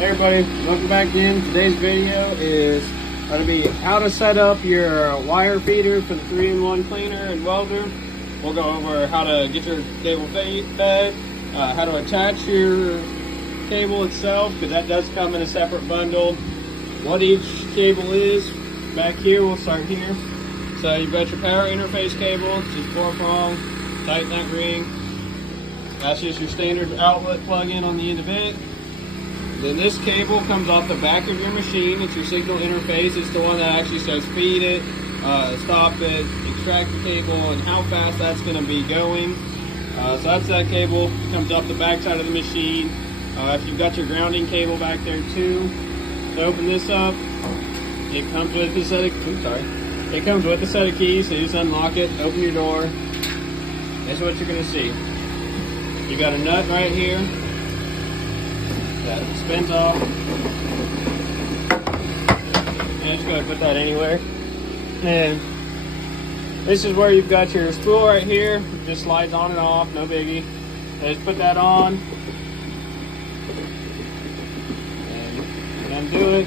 Hey everybody, welcome back in. Today's video is going to be how to set up your wire feeder for the 3-in-1 cleaner and welder. We'll go over how to get your cable fed, how to attach your cable itself, because that does come in a separate bundle. What each cable is. Back here, we'll start here. So you've got your power interface cable, it's just 4-prong, tighten that ring. That's just your standard outlet plug-in on the end of it. Then this cable comes off the back of your machine. It's your signal interface. It's the one that actually says feed it, stop it, extract the cable, and how fast that's going to be going. So that's that cable. It comes off the back side of the machine. If you've got your grounding cable back there too, to open this up, it comes with a set of, It comes with a set of keys. So you just unlock it, open your door. That's what you're going to see. You got a nut right here. That spins off. And just go ahead and put that anywhere. And this is where you've got your spool right here. Just slides on and off, no biggie. And just put that on. And undo it.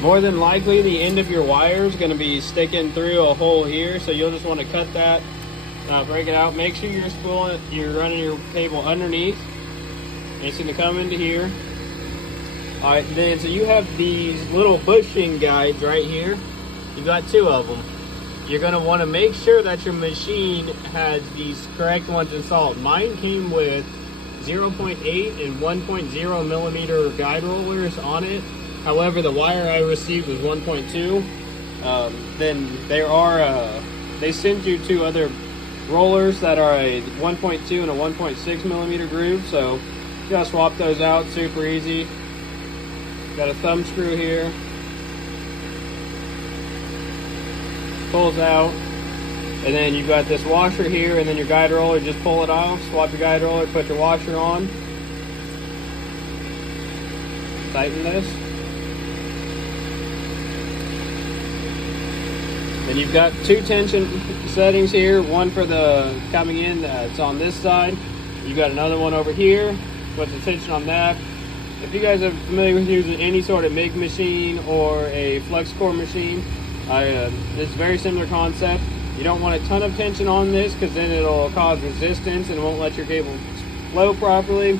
More than likely, the end of your wire is going to be sticking through a hole here, so you'll just want to cut that. Break it out. Make sure you're running your cable underneath. It's going to come into here. Alright, then so you have these little bushing guides right here. You've got 2 of them. You're going to want to make sure that your machine has these correct ones installed. Mine came with 0.8 and 1.0 millimeter guide rollers on it. However, the wire I received was 1.2. Then they sent you 2 other rollers that are a 1.2 and a 1.6 millimeter groove, so you gotta swap those out. Super easy. Got a thumb screw here, pulls out, and then you've got this washer here, and then your guide roller. Just pull it off, swap your guide roller, put your washer on, tighten this. And you've got 2 tension settings here, one for the coming in that's on this side. You've got another one over here. Put the tension on that. If you guys are familiar with using any sort of MIG machine or a flux core machine, it's a very similar concept. You don't want a ton of tension on this because then it'll cause resistance and it won't let your cable flow properly.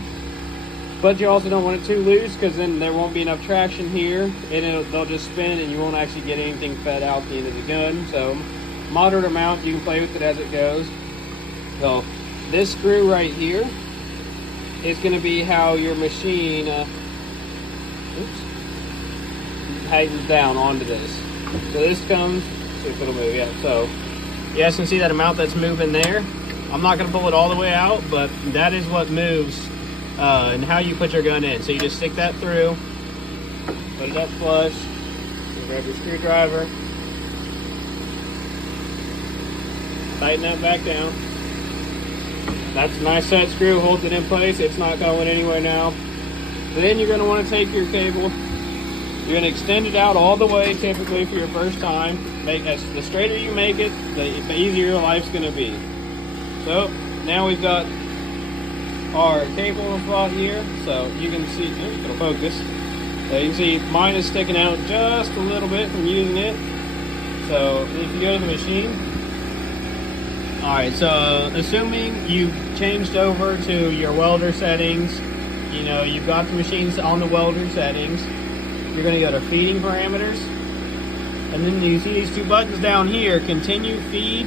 But you also don't want it too loose because then there won't be enough traction here and they'll just spin and you won't actually get anything fed out the end of the gun. So moderate amount, you can play with it as it goes. So this screw right here is going to be how your machine tightens down onto this. So this comes, see if it'll move, yeah. So you guys can see that amount that's moving there. I'm not going to pull it all the way out, but that is what moves and how you put your gun in. So you just stick that through, put it up flush, grab your screwdriver, tighten that back down. That's a nice set screw, holds it in place. It's not going anywhere now. Then you're going to want to take your cable. You're going to extend it out all the way, typically for your first time. The straighter you make it, the easier your life's going to be. So now we've got our cable slot here, so you can see, it'll focus. So you can see mine is sticking out just a little bit from using it. So if you go to the machine, alright, so assuming you've changed over to your welder settings, you know, you've got the machines on the welder settings, you're going to go to feeding parameters, and then you see these 2 buttons down here, continue feed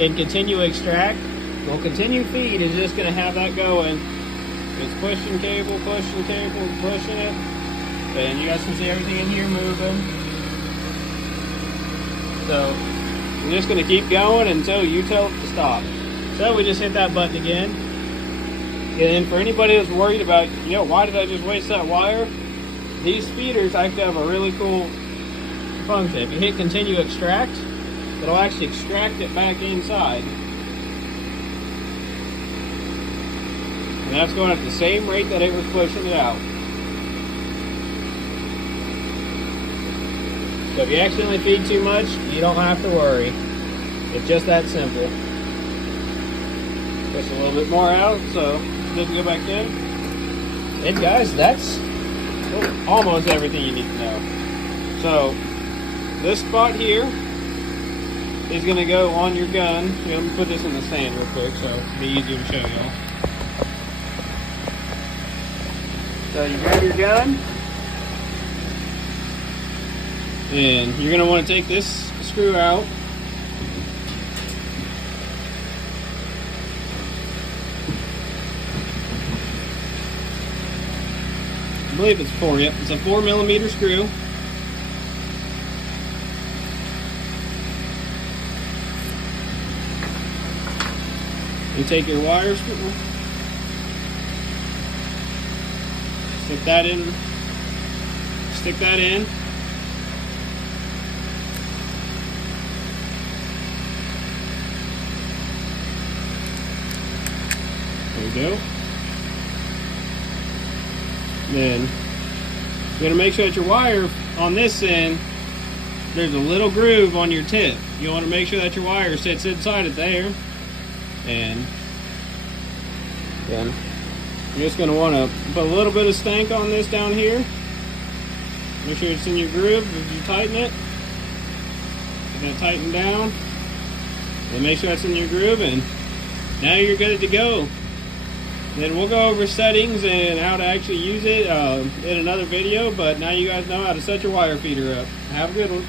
and continue extract. Well, continue feed is just going to have that going. It's pushing cable, pushing it. And you guys can see everything in here moving. So, we're just going to keep going until you tell it to stop. So, we just hit that button again. And for anybody that's worried about, you know, why did I just waste that wire? These feeders actually have a really cool function. If you hit continue extract, it'll actually extract it back inside. And that's going at the same rate that it was pushing it out. So if you accidentally feed too much, you don't have to worry. It's just that simple. Push a little bit more out, so doesn't go back in. And guys, that's almost everything you need to know. So this spot here is going to go on your gun. Here, let me put this in the sand real quick so it'll be easier to show y'all. So you grab your gun, and you're going to want to take this screw out. I believe it's 4, yep. It's a 4mm screw. You take your wire screw, stick that in, there we go. Then you're going to make sure that your wire on this end, there's a little groove on your tip. You want to make sure that your wire sits inside it there. And then you're just going to want to put a little bit of stank on this down here. Make sure it's in your groove. If you tighten it, you're going to tighten down. And make sure it's in your groove, and now you're good to go. Then we'll go over settings and how to actually use it in another video, but now you guys know how to set your wire feeder up. Have a good one.